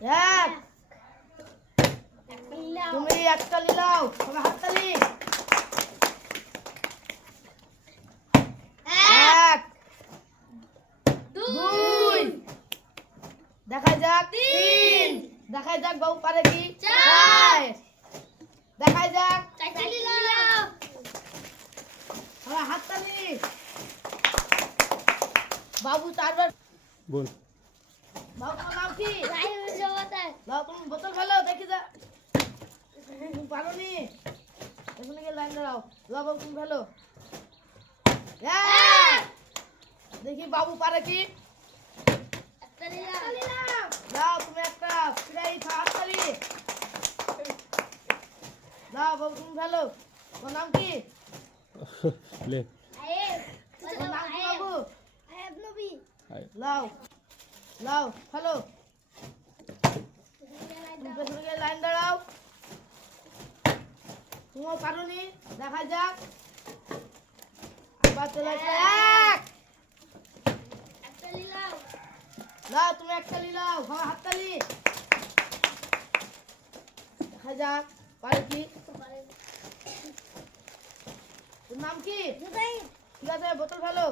এক। তুমি একটা নিলাও তবে হাততালি এক। দুই। দেখা যাক তিন। দেখা যাক বাবু পারে কি? চার। দেখা যাক। তবে হাততালি বাবু চারবার বল। বাবু নাম কি? লাও তুমি বোতল ফেলো দেখি যা। পারো নি? এখানে গিয়ে লাইন দাঁড়াও। লাও বাবু তুমি ফেলো। দেখি বাবু পারে কি। লাও তুমি একটা ফিরাই হাততালি। লাও বাবু তুমি ফেলো। তোমার নাম কি? লে। নাম কি বাবু? লাও লাও ফেলো। তুমি পেছনে গিয়ে লাইন দাঁড়াও। তুমিও পারোনি দেখা যাক। আবার চলে এক। লাও তুমি একটা নিলাও আমার হাততালি। দেখা যাক পারে কি? তোর নাম কি? ঠিক আছে বোতল ফেলো।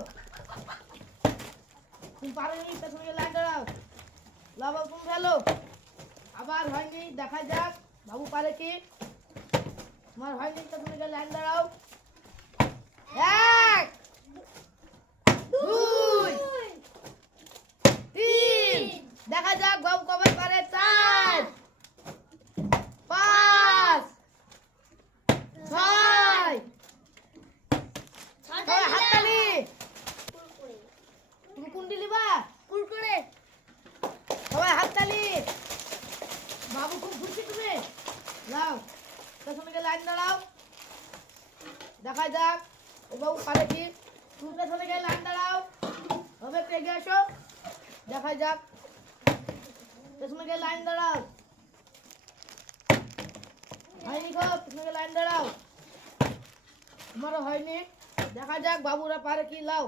তুমি পারোনি পেছনে গিয়ে লাইন দাঁড়াও। বাবু তুমি ফেলো। আবার হয়নি, দেখা যাক। বাবু পারে কি? তোমার হয়নি পেছনে গেলে লাইন দাঁড়াও। এক, দুই, তিন। দেখা যাক বাবু কবে পারে, চার পাঁচ ছয় ছয় হাততালি তুমি কোনটি নিবা সবাই হাততালি বাবু খুব খুশি তুমি লাও পেছনে লাইন দাঁড়াও। দেখা যাক। বাবু পারে কি? তুমি পেছনে লাইন দাঁড়াও। হবে একটু এগিয়ে আসো। দেখা যাক। পেছনে লাইন দাঁড়াও। হয়নি গো, পেছনে লাইন দাঁড়াও। তোমারও হয়নি। দেখা যাক, বাবুরা পারে কি? লাও।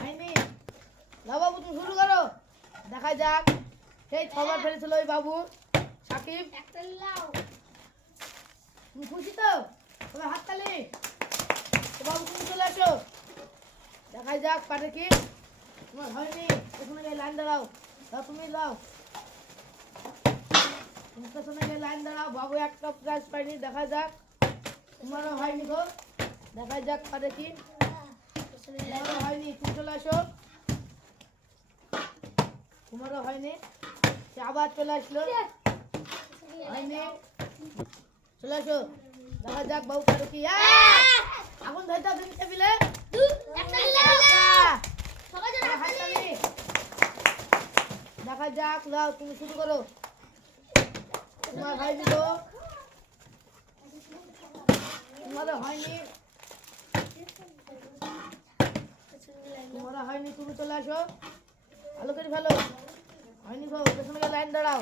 হয়নি। লাও বাবু, তুমি শুরু করো। দেখা যাক। সেই খবর ফেলেছিল ওই বাবু। সাকিব? তুমি খুশি তো? তোমার হাততালি তো বাবু তুমি চলে আসো। দেখা যাক পারে কি। তোমার হয়নি পেছনে গিয়ে লাইন দাঁড়াও। দাও তুমি লাও। তুমি পেছনে গিয়ে লাইন দাঁড়াও। বাবু একটা প্রাইজ পাইনি দেখা যাক। তোমারও হয়নি গো। দেখা যাক পারে কি। তোমারও হয়নি। তুমি চলে আসো। তোমারও হয়নি। সে আবার চলে আসলো। চলে আসো। দেখা যাক বাবু পারো কি। আগুন ধরতে টেবিলে। দেখা যাক তুমি শুরু করো। তোমার ভাই হয়নি। তোমার হয়নি তুমি চলে আসো। আলোকের ভালো হয়নি গো পেছনে লাইন দাঁড়াও।